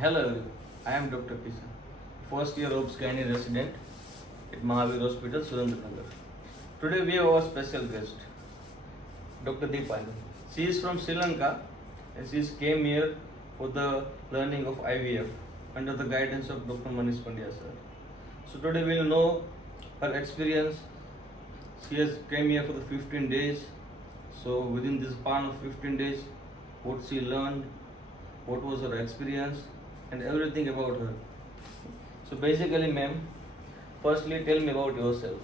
Hello, I am Dr. Kishan, first year OBS gynae resident at Mahavir Hospital, Surendranagar. Today we have our special guest, Dr. Deepani. She is from Sri Lanka and she came here for the learning of IVF under the guidance of Dr. Manish sir. So today we will know her experience. She has came here for the 15 days. So within this span of 15 days, what she learned, what was her experience, and everything about her. So basically, ma'am, firstly tell me about yourself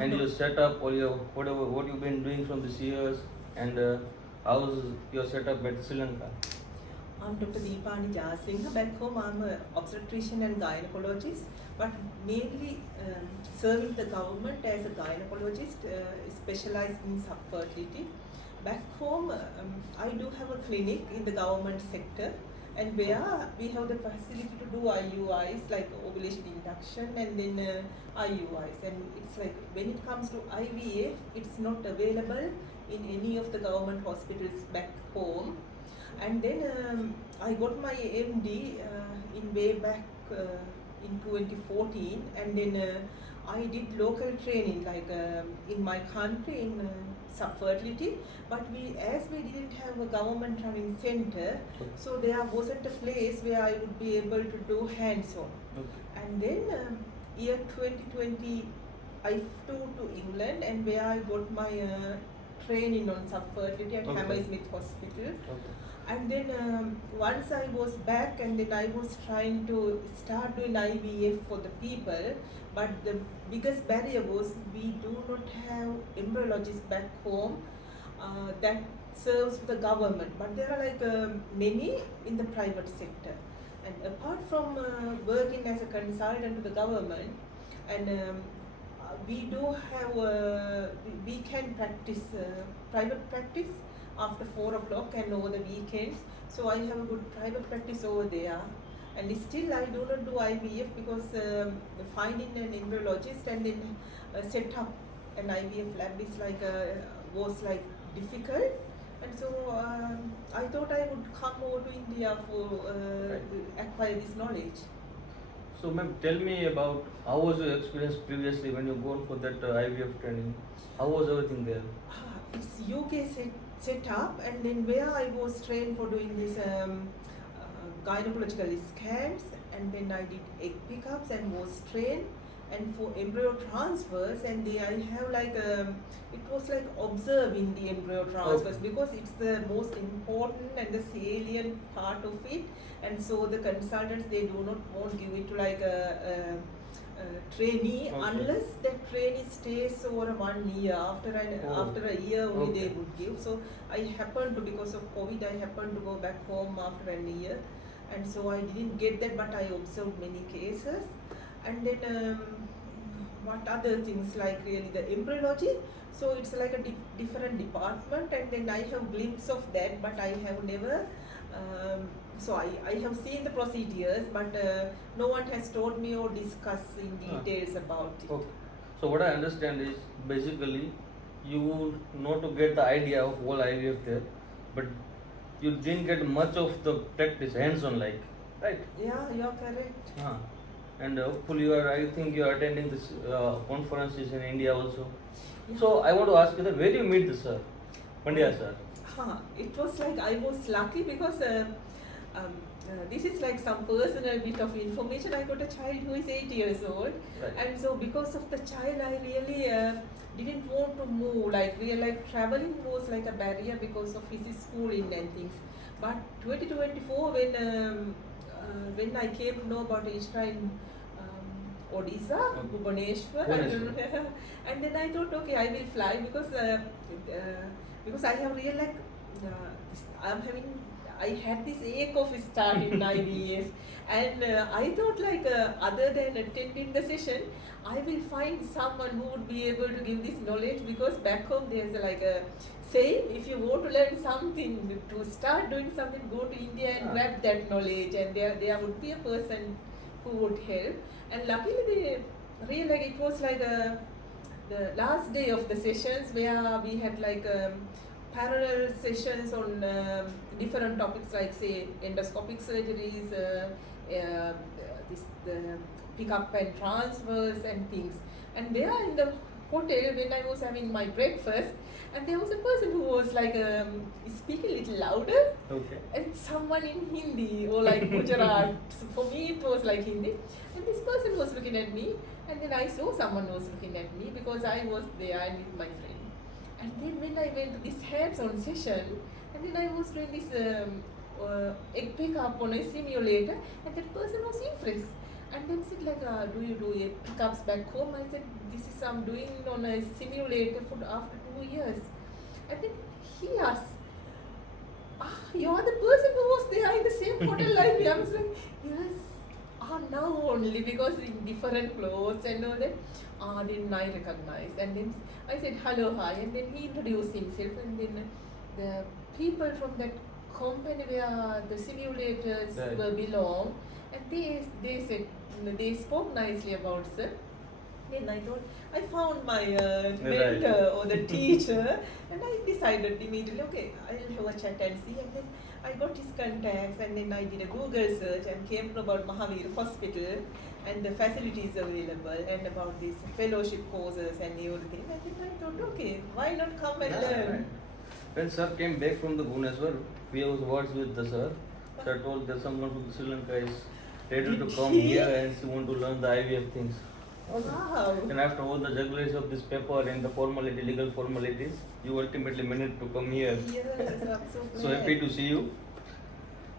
and your setup or your whatever what you've been doing from this years and how's your setup at Sri Lanka. I'm Dr. Deepani Jasingha. Back home, I'm an obstetrician and gynecologist, but mainly serving the government as a gynecologist, specialized in subfertility. Back home, I do have a clinic in the government sector, and where we have the facility to do IUIs like ovulation induction and then IUIs. And it's like when it comes to IVF, it's not available in any of the government hospitals back home. And then I got my MD in way back in 2014, and then I did local training like in my country in subfertility, but as we didn't have a government running center, so there wasn't a place where I would be able to do hands-on. And then year 2020 I flew to England, and where I got my training on subfertility at Hammersmith Hospital. And then once I was back, and then I was trying to start doing IVF for the people, but the biggest barrier was we do not have embryologists back home that serves the government, but there are like many in the private sector. And apart from working as a consultant to the government, and we do have we can practice private practice after 4 o'clock and over the weekends. So I have a good private practice over there. And still I do not do IVF because finding an embryologist and then set up an IVF lab is like was like difficult. And so I thought I would come over to India for acquire this knowledge. So ma'am, tell me about how was your experience previously when you gone for that IVF training? How was everything there? It's UK set up, and then where I was trained for doing this gynecological scans, and then I did egg pickups and was trained, and for embryo transfers, and I have like it was like observing the embryo transfers because it's the most important and the salient part of it, and so the consultants, they do not want to give it to like a trainee unless that trainee stays over 1 year. After a year only they would give. So I happened to, because of COVID, I happened to go back home after a year, and so I didn't get that, but I observed many cases. And then what other things, like really the embryology, so it's like a different department, and then I have glimpse of that, but I have never so I have seen the procedures, but no one has told me or discussed in details about it. So what I understand is basically you know to get the idea of whole IVF there, but you didn't get much of the practice, hands-on like, right? Yeah, you're correct. And hopefully I think you are attending this conferences in India also. Yeah. So I want to ask you that where do you meet this sir, Pandya sir? It was like I was lucky because this is like some personal bit of information. I got a child who is 8 years old, and so because of the child, I really didn't want to move. Like traveling was like a barrier because of his schooling and things. But 2024, when I came to know about Ishra in Odisha, Bhubaneswar, and then I thought, okay, I will fly because I have real like I had this ache of starting IVF, and I thought like other than attending the session, I will find someone who would be able to give this knowledge, because back home there's like a saying, if you want to learn something, to start doing something, go to India and grab that knowledge, and there would be a person who would help. And luckily they really like it was like the last day of the sessions where we had like parallel sessions on different topics like say endoscopic surgeries, the pick-up and transfers and things. And there in the hotel when I was having my breakfast, and there was a person who was like speaking a little louder, Okay. and someone in Hindi or like Gujarat. So for me it was like Hindi, and this person was looking at me, and then I saw someone was looking at me because I was there and with my friend. And then when I went to this hands-on session, and then I was doing this egg pick-up on a simulator, and that person was impressed. And then said like, do you do pickups back home? I said, this is I'm doing on a simulator for after 2 years. And then he asked, you're the person who was there in the same hotel like me. I was like, yes, now only because in different clothes and all that. Then I recognized. And then I said, hello, hi. And then he introduced himself. And then the people from that company where the simulators belong, and they said, they spoke nicely about sir. Then I thought, I found my mentor or the teacher, and I decided immediately, okay, I'll have a chat and see. And then I got his contacts, and then I did a Google search and came to about Mahavir Hospital and the facilities available and about these fellowship courses and everything. And then I thought, okay, why not come and learn? Right. When sir came back from the Bhubaneswar, we was words with the sir. Sir told that someone from Sri Lanka is ready to come here and she want to learn the IVF things. Wow. And after all the juggleries of this paper and the formality, legal formalities, you ultimately managed to come here. Yes, I'm so glad. So happy to see you.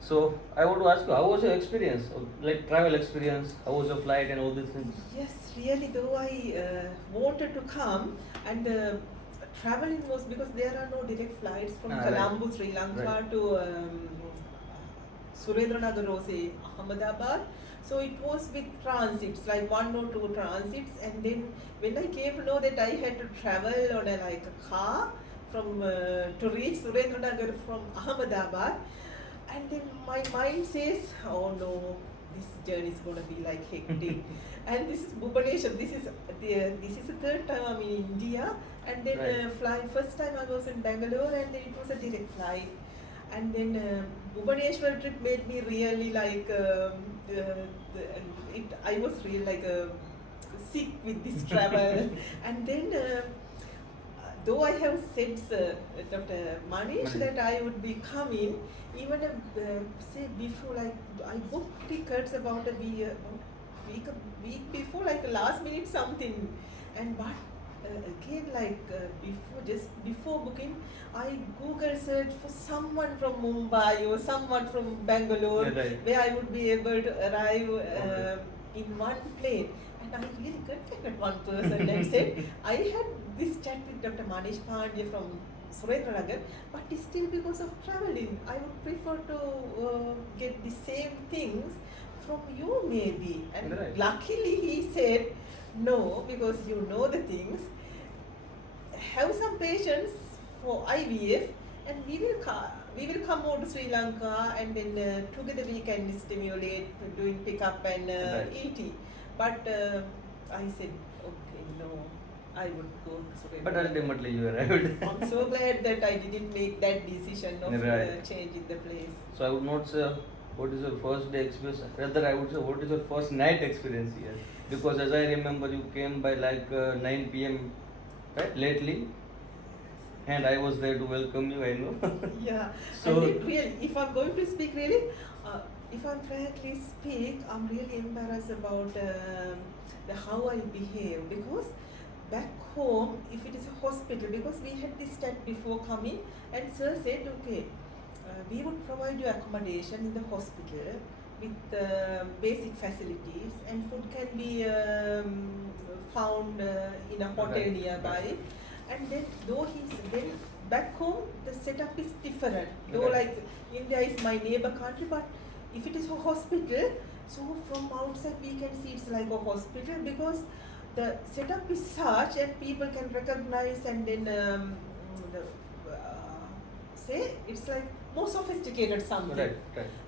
So I want to ask you, how was your experience, like travel experience? How was your flight and all these things? Yes, really. Though I wanted to come, and traveling was because there are no direct flights from Colombo, right. Sri Lanka Right. to Surendranagar or say Ahmedabad. So it was with transits, like 1 or 2 transits, and then when I came to know that I had to travel on a car from to reach Surendranagar from Ahmedabad, and then my mind says, oh no, this journey is going to be like hectic. And this is Bhubaneswar, this is the third time I'm in India, and then first time I was in Bangalore, and then it was a direct flight. And then Bhubaneswar trip made me really like I was really like sick with this travel. And then though I have said Dr. Manish that I would be coming, even say before, like I booked tickets about a week before, like last minute something, and but again before booking, I Google search for someone from Mumbai or someone from Bangalore where I would be able to arrive in one plane. And I really contacted one person and said, I had this chat with Dr. Manish from Surendranagar, but still because of traveling, I would prefer to get the same things from you maybe. And luckily he said, no, because you know the things. Have some patience for IVF, and we will come over to Sri Lanka, and then together we can stimulate doing pickup and ET. But I said, okay, no, I would go to Sri Lanka. But ultimately you arrived. I'm so glad that I didn't make that decision of changing the place. So I would not say what is your first day experience, rather I would say what is your first night experience here, because as I remember you came by like 9 p.m. right, lately, and I was there to welcome you, I know. Yeah. So and really, if I'm going to speak really, if I'm frankly speak, I'm really embarrassed about how I behave, because back home, if it is a hospital, because we had this chat before coming, and sir said, okay, we would provide you accommodation in the hospital with basic facilities, and food can be found in a hotel nearby. And then then back home the setup is different. Though like India is my neighbor country, but if it is a hospital, so from outside we can see it's like a hospital, because the setup is such and people can recognize, and then say it's like more sophisticated something. right.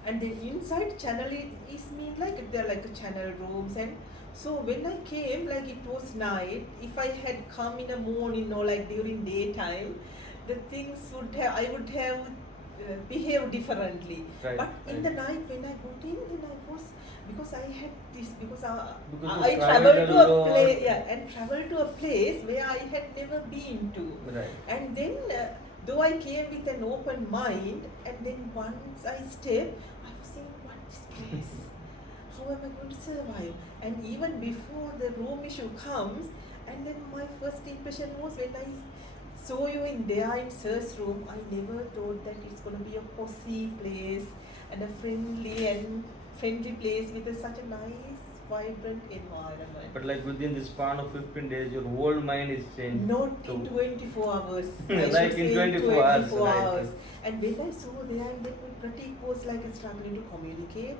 And then inside channel is mean like they're like channel rooms. And so when I came, like it was night, if I had come in the morning or like during daytime, the things I would have behaved differently. Right, But in right. the night when I got in, then I was, because I had this, because Because I you traveled to a lot. place, yeah, and traveled to a place where I had never been to. Right. And then, though I came with an open mind, and then once I stepped, I was saying, what this place? How am I going to survive? And even before the room issue comes, and then my first impression was when I saw you in there in Sir's room, I never thought that it's going to be a cozy place and a friendly place with such a nice, vibrant environment. But like within the span of 15 days, your whole mind is changed. Not in 24 hours. Like in 24 hours, right. hours. And when I saw there, and then Pratik was like struggling to communicate,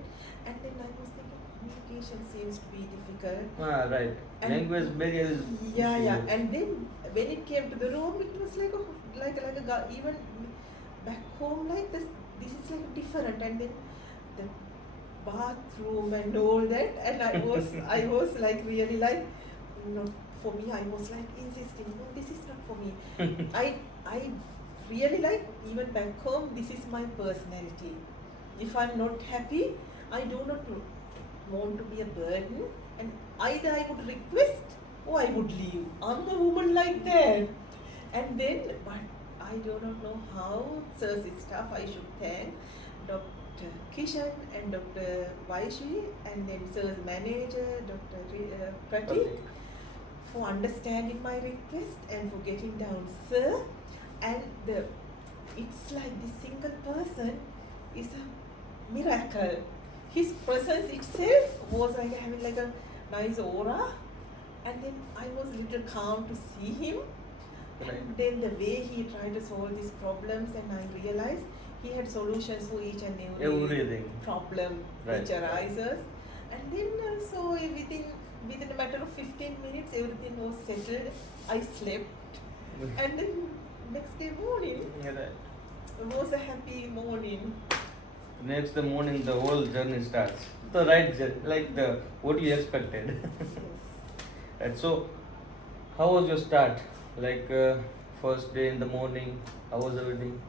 and then I was thinking communication seems to be difficult. Right. And Language barrier is yeah, issue. yeah. And then when it came to the room, it was like even back home like this. This is like different, and then the bathroom and all that. And I was like really like, for me, I was like insisting, no, this is not for me. I really like, even back home, this is my personality. If I'm not happy, I do not want to be a burden, and either I would request or I would leave. I'm a woman like that. And then, but I do not know how Sir's staff, I should thank Dr. Kishan and Dr. Vaishwi, and then Sir's manager, Dr. Pratik, for understanding my request and for getting down Sir. And it's like this single person is a miracle. His presence itself was like having like a nice aura, and then I was a little calm to see him. Right. And then the way he tried to solve these problems, and I realized he had solutions for each and Everything. problem Right. which arises. And then so within a matter of 15 minutes, everything was settled. I slept, and then next day morning was a happy morning. Next the morning, the whole journey starts. The right journey, like what you expected. Right. So, how was your start? Like first day in the morning, how was everything?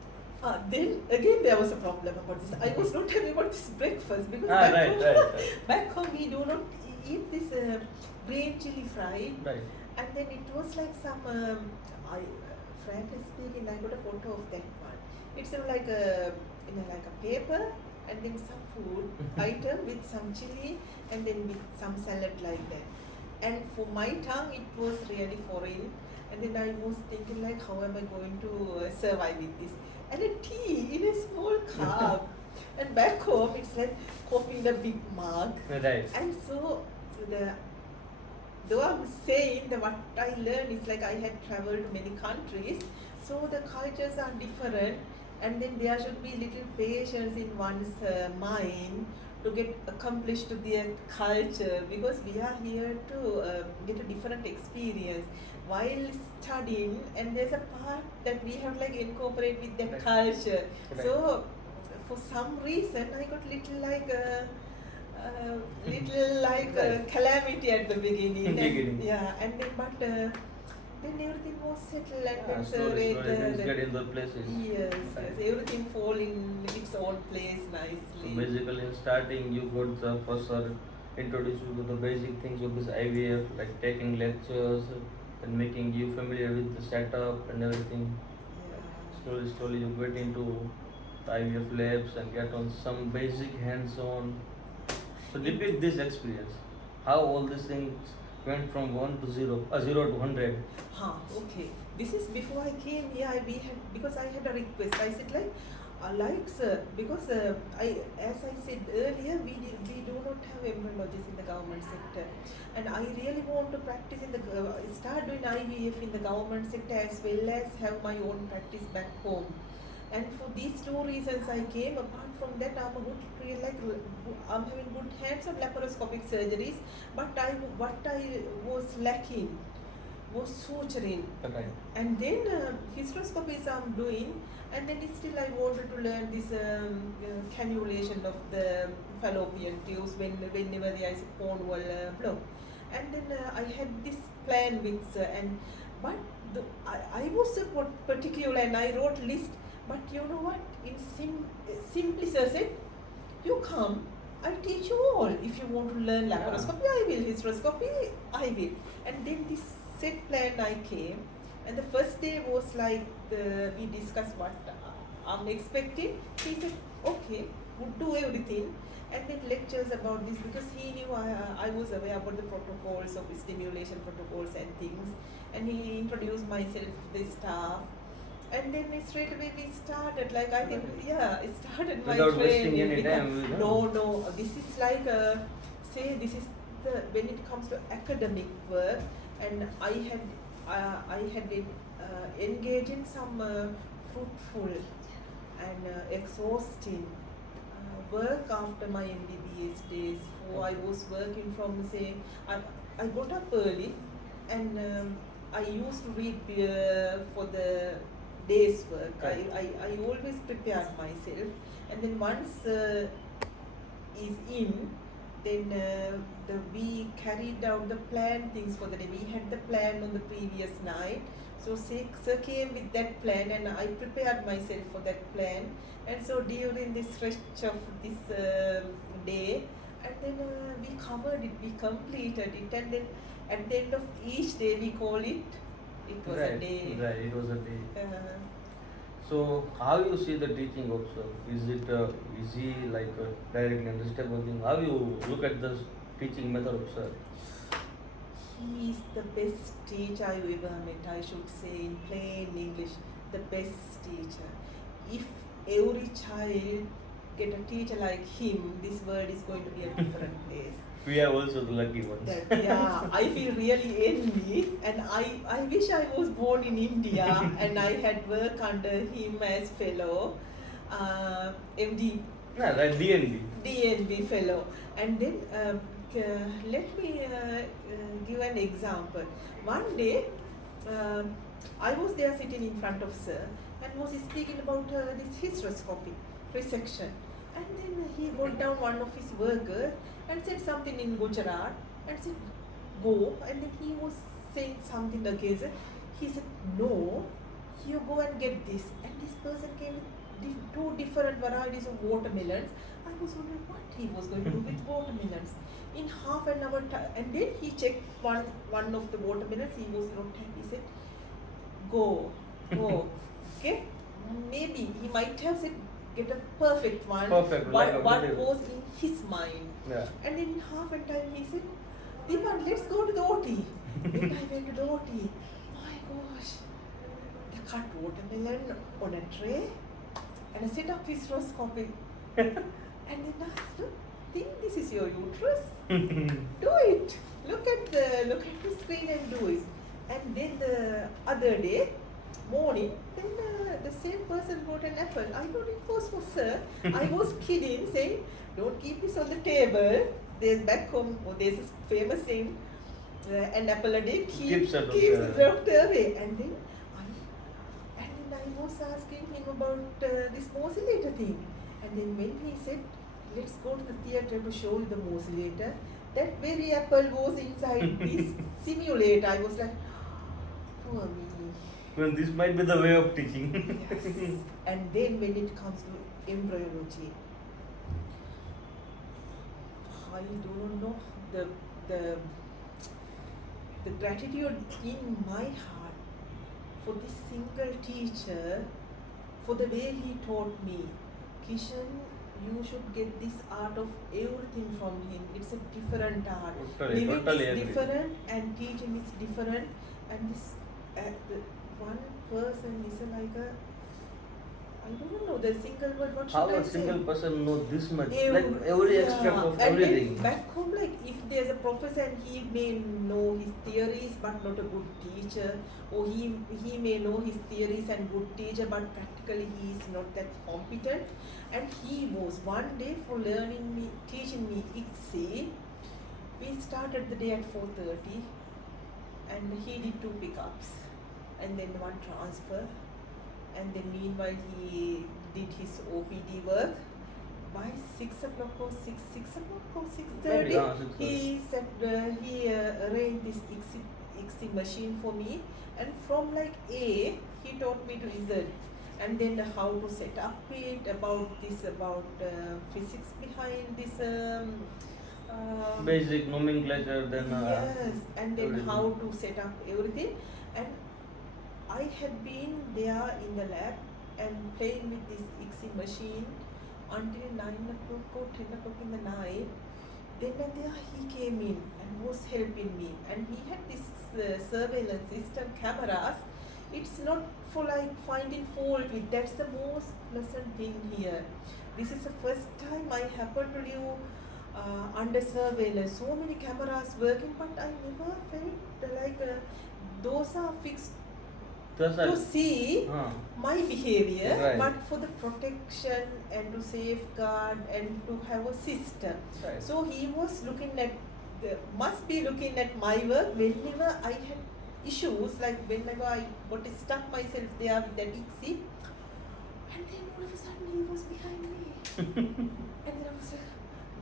Then again there was a problem about this. I was not happy about this breakfast because Right. back home we do not eat this green chili fry. Right. And then it was like some, frankly speaking, I got a photo of that one. It's like a paper, and then some food item with some chili, and then with some salad like that. And for my tongue, it was really foreign. And then I was thinking like, how am I going to survive with this? And a tea in a small cup. And back home, it's like coffee in a big mug. Right. And so though I'm saying that what I learned is like I had traveled to many countries, so the cultures are different, and then there should be little patience in one's mind to get accomplished to their culture, because we are here to get a different experience while studying, and there's a part that we have like incorporate with that Right. culture. Right. So for some reason I got little like Right. calamity at the beginning. Beginning. Yeah, and then then everything was settled, and then Slowly things the get in the places. yes, Right. yes, everything fall in its own place So nicely. basically, in starting, you got the first introduced you to the basic things of this IVF, like taking lectures and making you familiar with the setup and everything. Yeah. Slowly, you get into the IVF labs and get on some basic hands-on. So depict this experience. How all these things went from 1 to 0, 0 to 100. Okay. This is before I came here. Because I had a request. I said like sir, because as I said earlier, we do not have embryologists in the government sector, and I really want to practice in the start doing IVF in the government sector as well as have my own practice back home. And for these two reasons I came. Apart from that, I'm having good hands on laparoscopic surgeries, but what I was lacking was suturing. Okay. And then hysteroscopies I'm doing, and then still I wanted to learn this cannulation of the fallopian tubes whenever there is a cornwall block. And then I had this plan with and But I was a particular and I wrote list. But you know what? In simply sir said, you come, I'll teach you all. If you want to learn laparoscopy, I will. Hysteroscopy, I will. And then this set plan I came, and the first day was like we discussed what I'm expecting. He said, okay, would do everything. And then lectures about this because he knew I was aware about the protocols of stimulation protocols and things. And he introduced myself to the staff. And then straight away we started, like I think, it started my Without training. wasting any time. No, this is like, this is when it comes to academic work, and I had engaged in some fruitful and exhausting work after my MBBS days. So I was working from, say, I got up early and I used to read for the day's work. I always prepared myself, and then once is in, then we carried out the plan things for the day. We had the plan on the previous night, so sir came with that plan, and I prepared myself for that plan. And so during this stretch of this day, and then we covered it, we completed it, and then at the end of each day we call it. It was a day. Right, it was a day. So, how you see the teaching of sir? Is it easy, like directly understandable thing? How you look at the teaching method of sir? He is the best teacher I ever met, I should say, in plain English, the best teacher. If every child get a teacher like him, this world is going to be a different place. We are also the lucky ones. I feel really envy, and I wish I was born in India and I had worked under him as fellow, MD. Right, DNB fellow. And then let me give an example. One day, I was there sitting in front of sir and was speaking about this hysteroscopy, resection. And then he got down one of his workers and said something in Gujarat and said, go. And then he was saying something against it. He said, no, you go and get this. And this person came with two different varieties of watermelons. I was wondering what he was going to do with watermelons. In half an hour and then he checked one of the watermelons. He was not happy. He said, go. Okay? Maybe he might have said, get a perfect one. Perfect. But what was in his mind? Yeah. And in half an time he said, Deepan, let's go to the OT. Then I went to the OT. My gosh, the cut watermelon on a tray and a set of hysteroscopy. And then I said, think this is your uterus? Do it. Look at the screen and do it. And then the other day, morning, then the same person brought an apple. I thought it was for sir. I was kidding, saying, don't keep this on the table. There's back home, there's a famous saying, an apple a day keeps the doctor away. And then I was asking him about this oscillator thing. And then when he said, let's go to the theatre to show you the oscillator, that very apple was inside this simulator. I was like, poor me. Well, this might be the way of teaching. Yes. And then when it comes to embryology, I don't know the gratitude in my heart for this single teacher, for the way he taught me. Kishan, you should get this art of everything from him. It's a different art. Living is different and teaching is different. And this one person is like a, I don't know the single word. What should How I a say? single person know this much? Like every aspect of everything. And then back home, like if there's a professor and he may know his theories but not a good teacher, or he may know his theories and good teacher but practically he is not that competent. And he was one day for teaching me ICSI. We started the day at 4:30 and he did 2 pickups and then 1 transfer. And then meanwhile he did his OPD work. By 6 o'clock or 6:30, he arranged this ICSI machine for me, and from like A, he taught me to Z, and then how to set up it, about physics behind this. Basic nomenclature, then Yes, and then everything. how to set up everything, and I had been there in the lab and playing with this ICSI machine until 9 o'clock or 10 o'clock in the night. Then and there he came in and was helping me, and he had this surveillance system cameras. It's not for like finding fault with. That's the most pleasant thing here. This is the first time I happened to live under surveillance. So many cameras working, but I never felt like those are fixed Just to like, see my behavior, Right. but for the protection and to safeguard and to have a system. Right. So he was looking at must be looking at my work whenever I had issues, like whenever I got stuck myself there with that ICSI, and then all of a sudden he was behind me, and then I was like,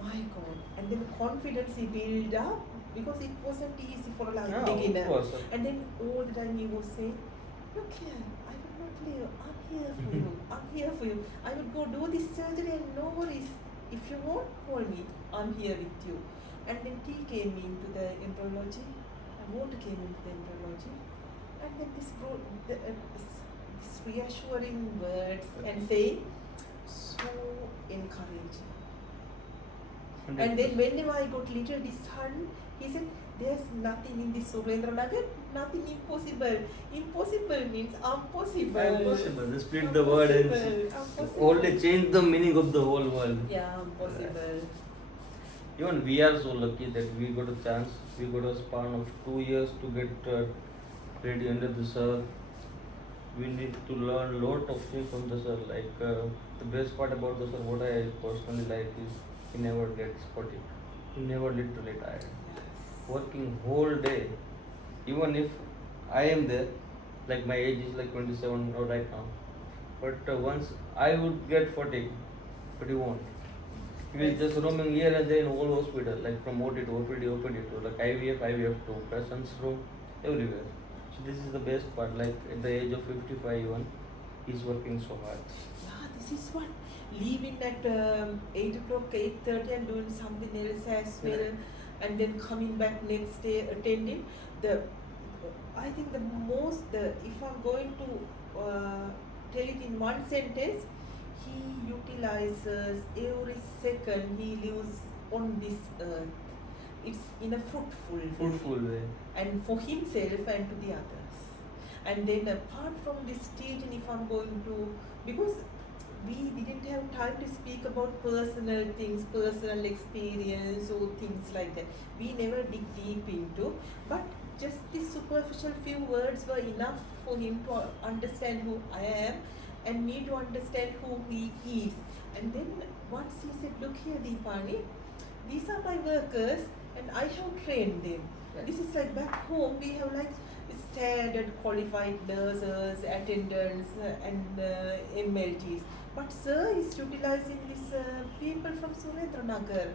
my God! And then confidence he built up because it wasn't easy for like Yeah, beginner. of course. And then all the time he was saying, look here, I will not leave. I'm here for you. I'm here for you. I will go do this surgery and no worries. If you won't call me, I'm here with you. And then tea came into the embryology, and water came into the embryology. And then this brought this reassuring words and saying, so encouraging. And then whenever I got little disheartened, he said, there's nothing in this Surendranagar, nothing impossible. Impossible means impossible. Impossible. They split the word and Impossible. only change the meaning of the whole world. Yeah, impossible. Even we are so lucky that we got a chance. We got a span of 2 years to get ready under the sir. We need to learn a lot of things from the sir. Like the best part about the sir, what I personally like is he never gets spotty. He never literally tired. Working whole day. Even if I am there, like my age is like 27 or right now. But once I would get fatigued, but he won't. He will just roaming here and there in whole hospital, like from OT to OPD, OPD to like IVF to patients room, everywhere. So this is the best part. Like at the age of 55 even, he's working so hard. Yeah, this is what. Leaving at 8 o'clock, 8:30 and doing something else as well. Yeah. And then coming back next day attending. I think if I'm going to tell it in one sentence, he utilizes every second he lives on this earth. It's in a fruitful way. way. And for himself and to the others. And then apart from this teaching, if I'm going to, because we didn't have time to speak about personal things, personal experience or things like that. We never dig deep into, but just these superficial few words were enough for him to understand who I am and me to understand who he is. And then once he said, look here Deepani, these are my workers and I have trained them. Right. This is like back home we have like standard qualified nurses, attendants and MLTs. But sir is utilizing these people from Surendranagar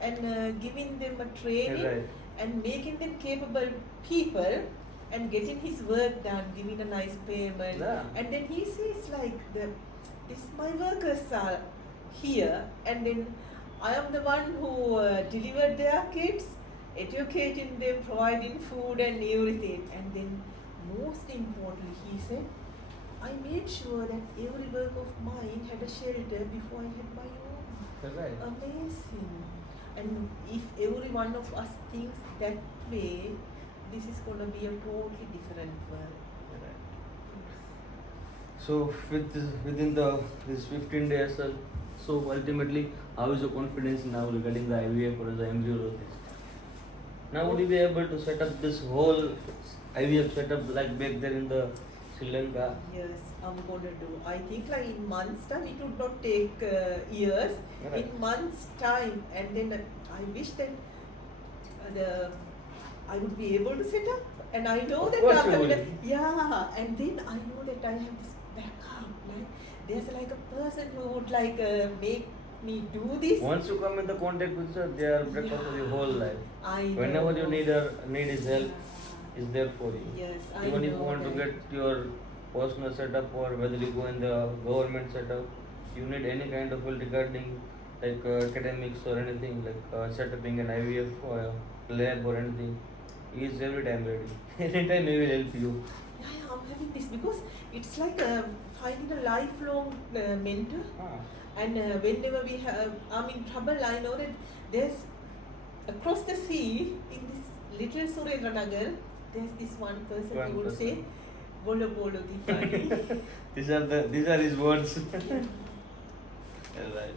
and giving them a training Right. and making them capable people and getting his work done, giving a nice payment. Yeah. And then he says like, my workers are here and then I am the one who delivered their kids, educating them, providing food and everything. And then most importantly, he said, I made sure that every work of mine had a shelter before I had my own. Right. Amazing. And if every one of us thinks that way, this is going to be a totally different world. Right. Yes. So within this 15 days, so ultimately, how is your confidence now regarding the IVF or the embryologist? Now would you be able to set up this whole IVF setup like back there in the Sri Lanka? Yes, I'm gonna do. I think like in months' time, it would not take years. Right. In months' time, and then I wish that I would be able to set up, and I know Of that course I'm you gonna, will. yeah, and then I know that I have this backup. Like there's like a person who would like make me do this. Once you come in the contact with her, they are backup for your whole life. I know. Whenever you need his help, is there for you. Yes, I Even if you know want to that. get your personal setup or whether you go in the government setup, you need any kind of field regarding like academics or anything like setuping an IVF lab or anything. He is every time ready. Anytime he will help you. Yeah, I'm having this because it's like finding a lifelong mentor. Ah, And whenever I'm in trouble, I know that there's across the sea in this little Surendranagar, there's this one person one who would person. say, "Bolo bolo Deepani." These are his words. Right.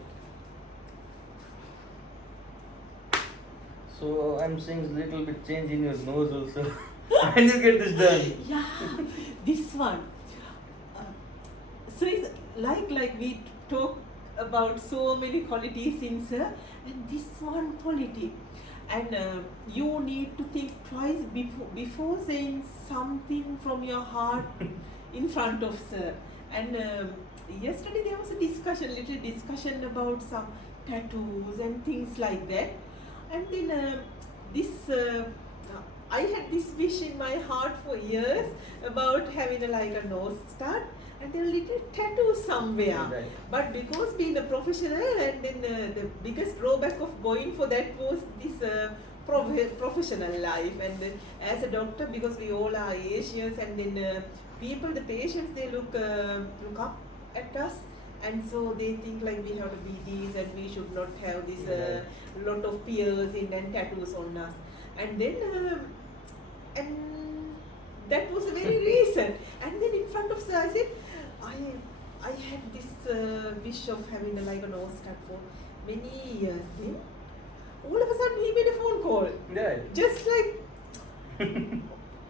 So I'm seeing a little bit change in your nose also. When you get this done? Yeah, this one. Uh, so it's like we talk about so many qualities in sir, and this one quality, and you need to think twice before saying something from your heart in front of sir. And yesterday there was a little discussion about some tattoos and things like that, and then this. I had this wish in my heart for years about having like a nose stud and then a little tattoo somewhere. Right. But because being a professional, and then the biggest drawback of going for that was this professional life. And as a doctor, because we all are Asians, and then people, the patients, they look up at us. And so they think like we have to be these and we should not have this lot of piercing and tattoos on us. And then and that was the very reason. And then in front of sir, I said, I had this wish of having like a nose stud for many years. Then all of a sudden he made a phone call, Right. just like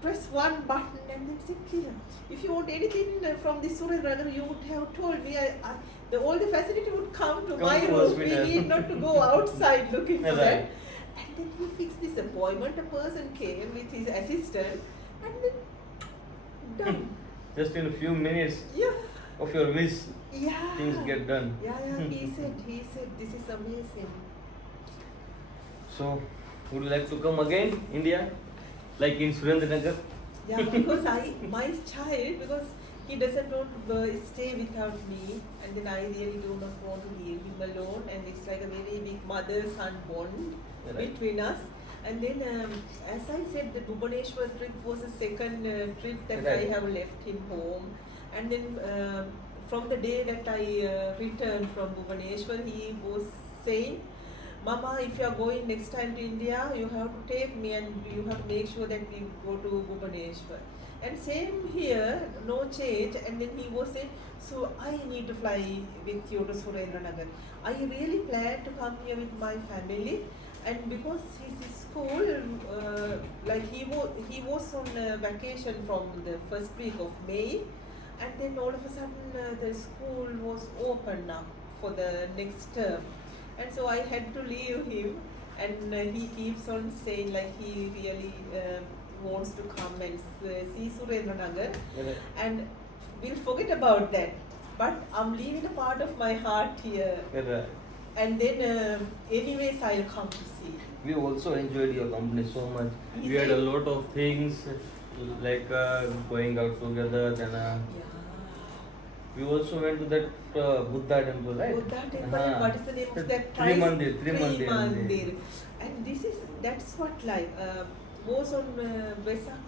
press one button and then said, clear. If you want anything from this Surendranagar, you would have told me. All the facility would come to my room. We need not to go outside looking for that. Right. And then he fixed this appointment. A person came with his assistant, and then done. Just in a few minutes Yeah. of your wish, Yeah. things get done. Yeah. He said, this is amazing. So, would you like to come again, India? Like in Surendranagar? Yeah, because my child, because he doesn't want to stay without me, and then I really do not want to leave him alone, and it's like a very big mother-son bond Right. between us. And then, as I said, the Bhubaneswar trip was the second trip that Right. I have left him home. And then, from the day that I returned from Bhubaneswar, he was saying, Mama, if you are going next time to India, you have to take me and you have to make sure that we go to Bhubaneswar. And same here, no change. And then he was saying, so I need to fly with you to Surendranagar. I really plan to come here with my family. And because his school, like he was on vacation from the first week of May, and then all of a sudden the school was open now for the next term, and so I had to leave him. And he keeps on saying like he really wants to come and see Surendranagar, Right. and we'll forget about that. But I'm leaving a part of my heart here. Right. And then, anyways, I'll come to see. We also enjoyed your company so much. Is We had a it? lot of things like going out together. Then Yeah. we also went to that Buddha temple, right? Buddha temple, and what is the name of that place? Trimandir. And that's what like was on Vesak,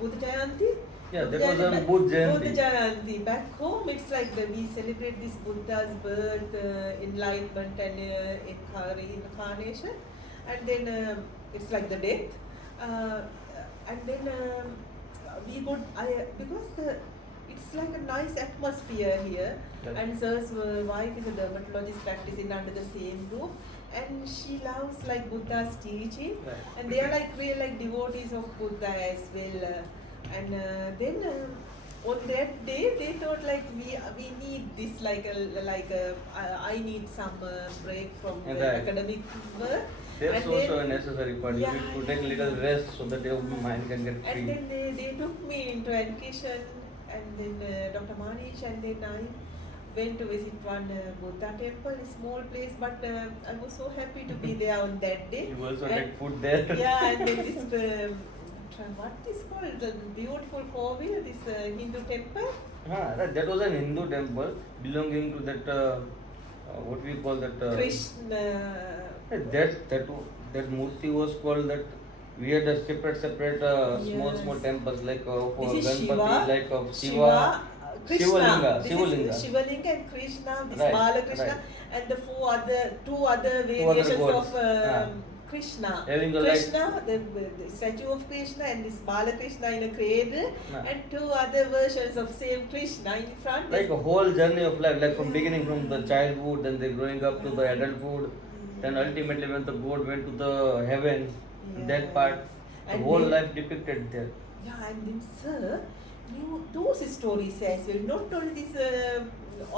Buddha Jayanti. Yeah, that was on Buddha Jayanti. Buddha Jayanti. Back home, it's like we celebrate this Buddha's birth, enlightenment, and incarnation. And then it's like the death. And then we got because it's like a nice atmosphere here. Right. And sir's wife is a dermatologist practicing under the same roof, and she loves like Buddha's teaching. Right. And they are like real like devotees of Buddha as well. And then on that day they thought like we need this like I need some break from the Right. academic work. That's And also then- a necessary part. Yeah, You need to take a yeah. little rest so that your mind can get And free. then they took me into education, and then Dr.Manish, and then I went to visit one Buddha temple, a small place, but I was so happy to be there on that day. You also And- take food there. Yeah, and then this what is called the beautiful Kovil, this Hindu temple? Right, that was an Hindu temple belonging to that what we call that Krishna. that murti was called that. We had a separate small Yes. temples like for This is Ganpati, Shiva, like Shiva, Krishna. Shivalinga, This Shivalinga. is Shivalinga and Krishna, this Right, Balakrishna, right. and the two other Two other variations gods. of Krishna. Having a Krishna, the statue of Krishna, and this Balakrishna in a cradle, and two other versions of same Krishna in front. Like a whole journey of life, like from Yeah. beginning from the childhood, then they growing up to the adulthood, then ultimately when the God went to the heaven, that part, the And whole then- life depicted there. Yeah, and then sir knew those stories as well, not only this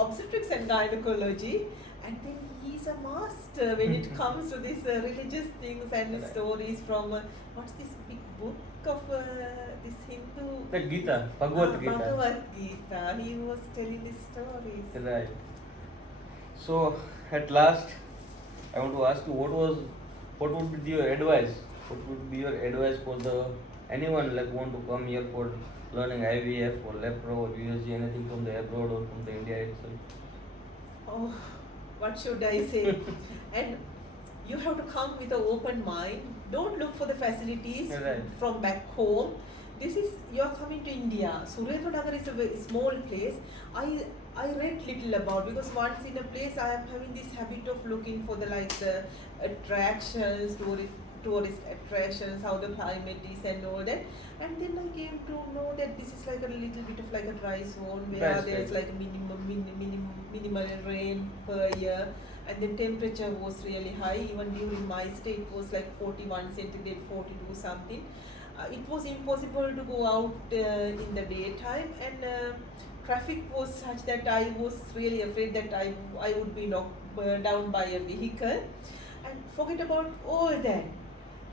obstetrics and gynecology, and then he's a master when it comes to these religious things and Right. stories from what's this big book of this Hindu. Like Gita, Bhagavad Gita. Bhagavad Gita. He was telling these stories. Right. So at last, I want to ask you, what would be your advice? What would be your advice for the anyone like want to come here for learning IVF or lepro or USG, anything from the abroad or from the India itself? Oh, what should I say? And you have to come with an open mind. Don't look for the facilities Right. from back home. This is you are coming to India. Surendranagar is a very small place. I read little about because once in a place I am having this habit of looking for the attractions, tourist attractions, how the climate is and all that. And then I came to know that this is like a little bit of like a dry zone where Right, there is right. like minimal rain per year, and the temperature was really high. Even during my stay, it was like 41 centigrade, 42 something. It was impossible to go out in the daytime, and traffic was such that I was really afraid that I would be knocked down by a vehicle. And forget about all that.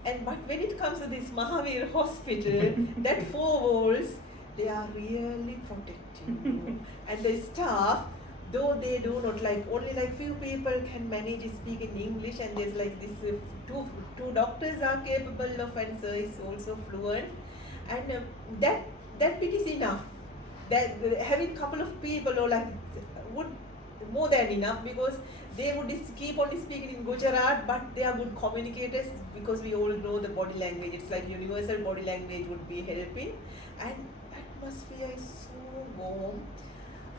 And but when it comes to this Mahavir hospital, that four walls, they are really protecting you. And the staff, though they do not like, only like few people can manage to speak in English, and there's like this two doctors are capable of, and sir is also fluent, and that bit is enough. That having couple of people or like would more than enough, because they would keep on speaking in Gujarat, but they are good communicators because we all know the body language. It's like universal body language would be helping, and atmosphere is so warm.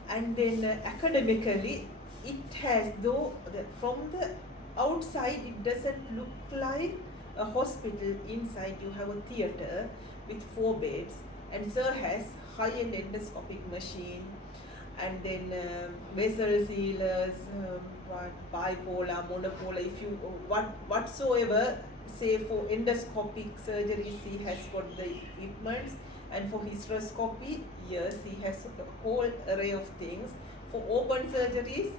And then academically, it has, though from the outside it doesn't look like a hospital. Inside you have a theatre with 4 beds, and sir has high-end endoscopic machine, and then vessel sealers, bipolar, monopolar, if you whatsoever, say for endoscopic surgeries he has got the equipments, and for hysteroscopy, yes, he has a whole array of things. For open surgeries,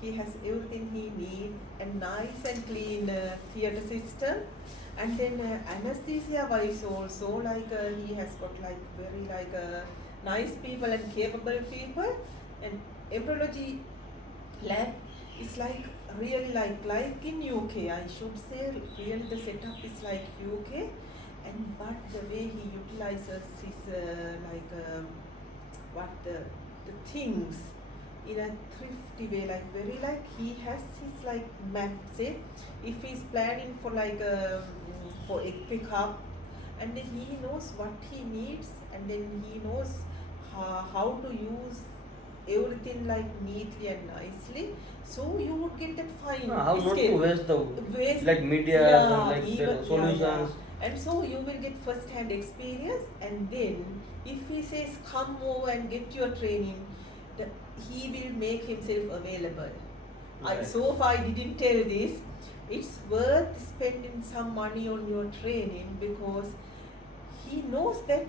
he has everything he needs, a nice and clean theatre system. And then anesthesia wise also, like he has got like very like nice people and capable people. And embryology lab is like really like in UK, I should say. Really the setup is like UK, and but the way he utilizes his the things in a thrifty way, like very like he has his like map. Say if he's planning for like for egg pickup, and then he knows what he needs, and then he knows how to use everything like neatly and nicely, so you would get that fine How not to skill. waste like media and like the solutions. And so you will get first hand experience, and then if he says come over and get your training, he will make himself available. Right. So far I didn't tell this. It's worth spending some money on your training, because he knows that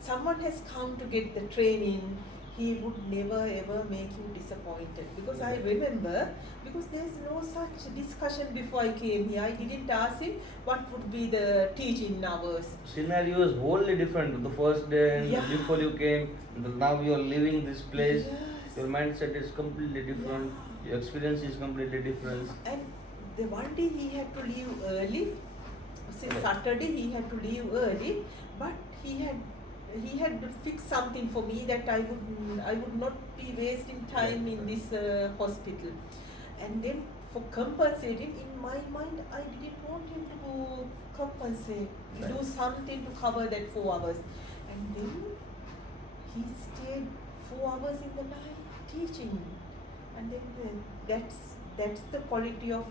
someone has come to get the training. He would never ever make you disappointed, because I remember, because there's no such discussion before I came here. I didn't ask him what would be the teaching hours. Scenario is wholly different. The first day and Yeah. before you came, now you are leaving this place. Yes. Your mindset is completely different. Yeah. Your experience is completely different. And the one day he had to leave early Since Right. Saturday he had to leave early, but he had fixed something for me that I would not be wasting time in this hospital. And then for compensating, in my mind I didn't want him to compensate, to do Right. something to cover that 4 hours. And then he stayed 4 hours in the night teaching. And then that's the quality of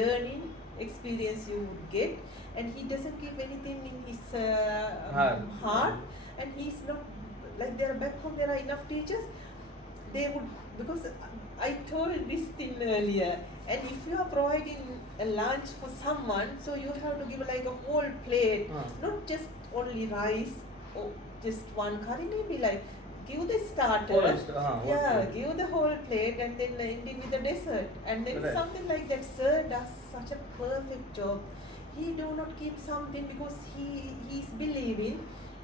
learning experience you would get. And he doesn't give anything in his heart. And he's not like, there back home there are enough teachers. They would, because I told this thing earlier, and if you are providing a lunch for someone, so you have to give like a whole plate, not just only rice or just one curry, maybe like give the starter, give the whole plate, and then ending with the dessert, and then Right. something like that. Sir does such a perfect job. He do not keep something because he's believing,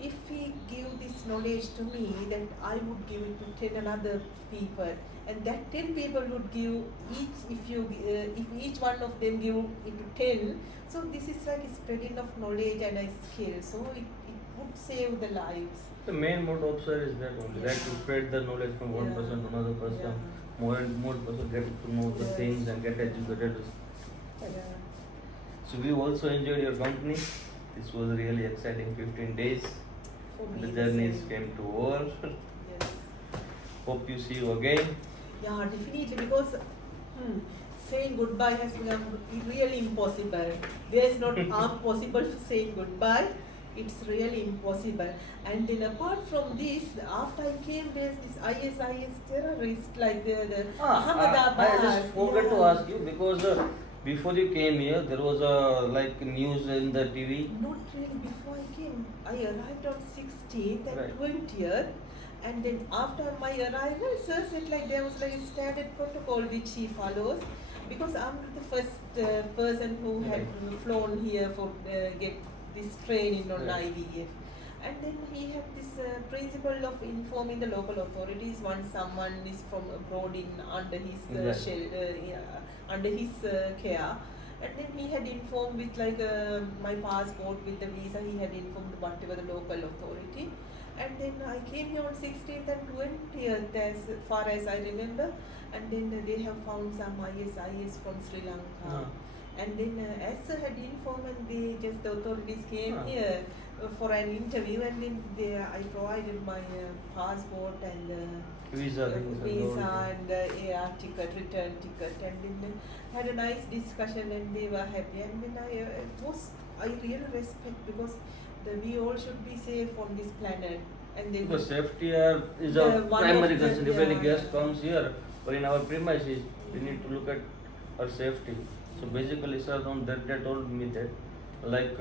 if he give this knowledge to me, then I would give it to 10 another people, and that 10 people would give each, if each one of them give it to 10, so this is like a spreading of knowledge and a skill, so it would save the lives. The main motto of sir is that only, right? To spread the knowledge from one person to another person. More and more people get to know the things and get educated. So we also enjoyed your company. This was really exciting 15 days. For me, The the journeys same. came to all. Yes. Hope you see you again. Yeah, definitely, because saying goodbye has become really impossible. There is not possible for saying goodbye. It's really impossible. And then apart from this, after I came, there's this ISIS terrorist, like the Ahmedabad. I just forgot to ask you, because before you came here, there was like news in the TV. Not really before I came. I arrived on 16th and Right. 20th. And then after my arrival, sir said like there was like a standard protocol which he follows, because I'm the first person who had flown here for get this training on Right. IVF. And then he had this principle of informing the local authorities once someone is from abroad in under his under his care. And then he had informed with like my passport with the visa. He had informed whatever the local authority. And then I came here on 16th and 20th, as far as I remember. And then they have found some ISIS from Sri Lanka. And then as sir had informed, and the authorities came here for an interview, and then I provided my passport and Visa and air ticket, return ticket, and then had a nice discussion, and they were happy. And then I really respect, because we all should be safe on this planet. And then Because safety is the our one primary of the- concern. If any yeah, guest yeah. comes here or in our premises, we need to look at our safety. So basically, sir, they told me that, like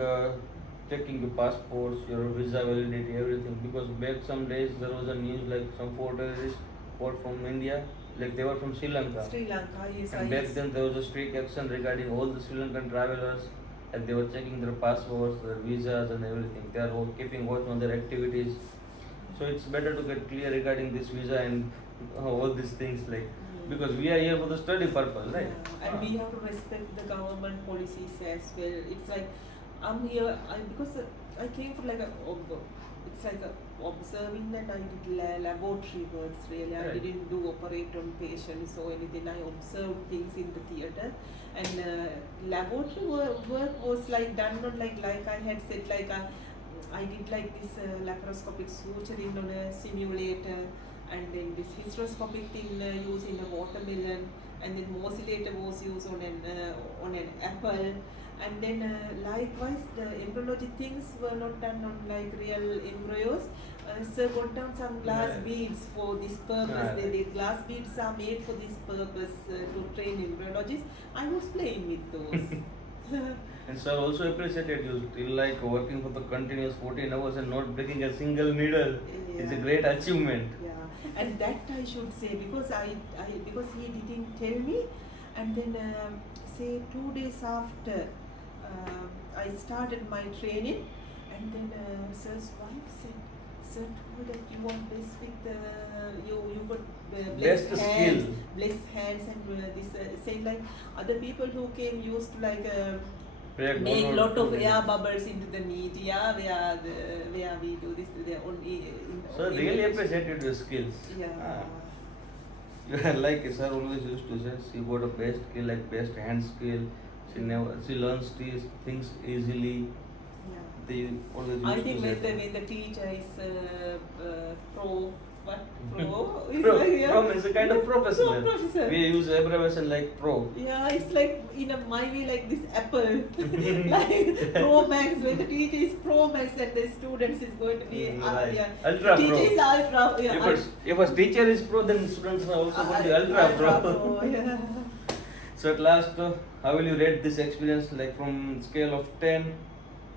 checking your passports, your visa validity, everything. Because back some days there was a news like some 4 terrorists fought from India, like they were from Sri Lanka. Sri Lanka, yes, And back then there was a strict action regarding all the Sri Lankan travelers, and they were checking their passports, their visas and everything. They are all keeping watch on their activities. So it's better to get clear regarding this visa and all these things, like, because we are here for the study purpose, right? Yeah, and we have to respect the government policies as well. It's like I'm here because I came for like it's like observing that I did laboratory works really. I Right. didn't do operate on patients or anything. I observed things in the theater, and laboratory work was like done on like I had said, like I did like this laparoscopic suturing on a simulator, and then this hysteroscopic thing used in a watermelon, and then morcellator was used on an apple, and then likewise the embryology things were not done on like real embryos. Sir got down some glass Right. beads for this purpose. Right. The glass beads are made for this purpose to train embryologists. I was playing with those. And sir also appreciated you still like working for the continuous 14 hours and not breaking a single needle. It's a Yeah. great achievement. Yeah, and that I should say, because because he didn't tell me, and then say 2 days after I started my training, and then sir's wife said, "Sir told that you want this with you got Best blessed skill. hands, blessed hands, and this saying like other people who came used to like Break make one or lot of 2 air minutes. bubbles into the media where we do this So really appreciated your skills. Yeah. Ah. You are like sir always used to say she got a best skill, like best hand skill. She learns these things easily. Yeah. They always used I to think say when the teacher is pro, what pro? It's pro, like, yeah. pro means a kind of professor. Pro professor. We use abbreviation like pro. Yeah, it's like in my way like this apple, like Pro Max. When the teacher is Pro Max and the students is going to be Right. yeah. Ultra Teacher pro. is ultra. Yeah. If a teacher is pro, then students are also going to be ultra pro. Yeah. So at last, how will you rate this experience? Like from scale of 10,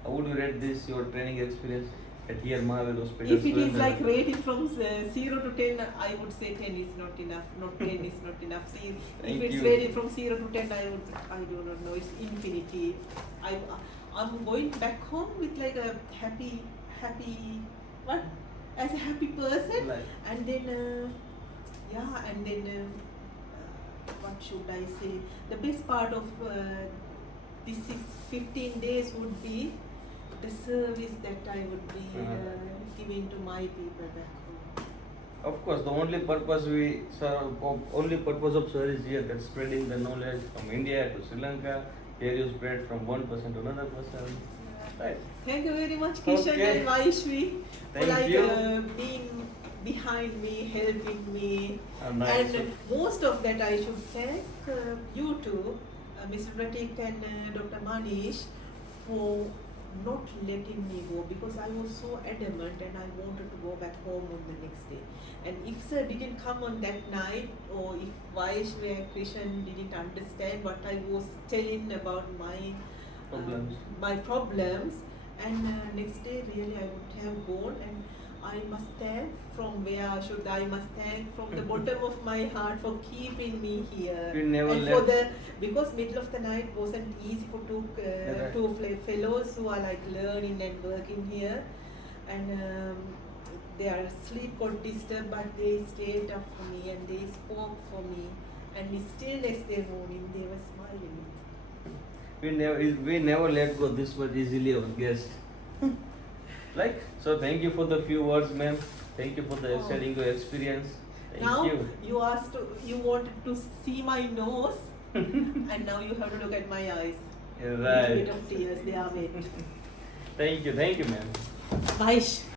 how would you rate this your training experience at here Mahavir Hospital? If it is like rated from 0 to 10, I would say 10 is not enough. Not 10 is not enough. See, Thank if it's you. rated from 0 to 10, I do not know. It's infinity. I'm going back home with like a happy, what? As a happy person, Like- and then what should I say? The best part of this is 15 days would be the service that I would be giving to my people back home. Of course, the only purpose of sir is here, that spreading the knowledge from India to Sri Lanka. Here you spread from one person to another person. Right. Thank you very much, Kishan Okay. and Vaishvi, for Thank you. being behind me, helping me. Nice. And most of that I should thank you two, Mr. Ratik and Dr. Manish, for not letting me go, because I was so adamant and I wanted to go back home on the next day. And if sir didn't come on that night, or if Vaishvi and Krishan didn't understand what I was telling about my problems, and next day really I would have gone, and I must thank from the bottom of my heart for keeping me here. We never and left. because middle of the night wasn't easy for two fellows who are like learning and working here, and their sleep got disturbed, but they stayed up for me and they spoke for me, and still next day morning they were smiling. We never let go this much easily our guest. Like, so thank you for the few words, ma'am. Thank you for the sharing your experience. Thank Now you. you wanted to see my nose, and now you have to look at my eyes. Right. Little bit of tears, they are wet. Thank you, ma'am. Bye.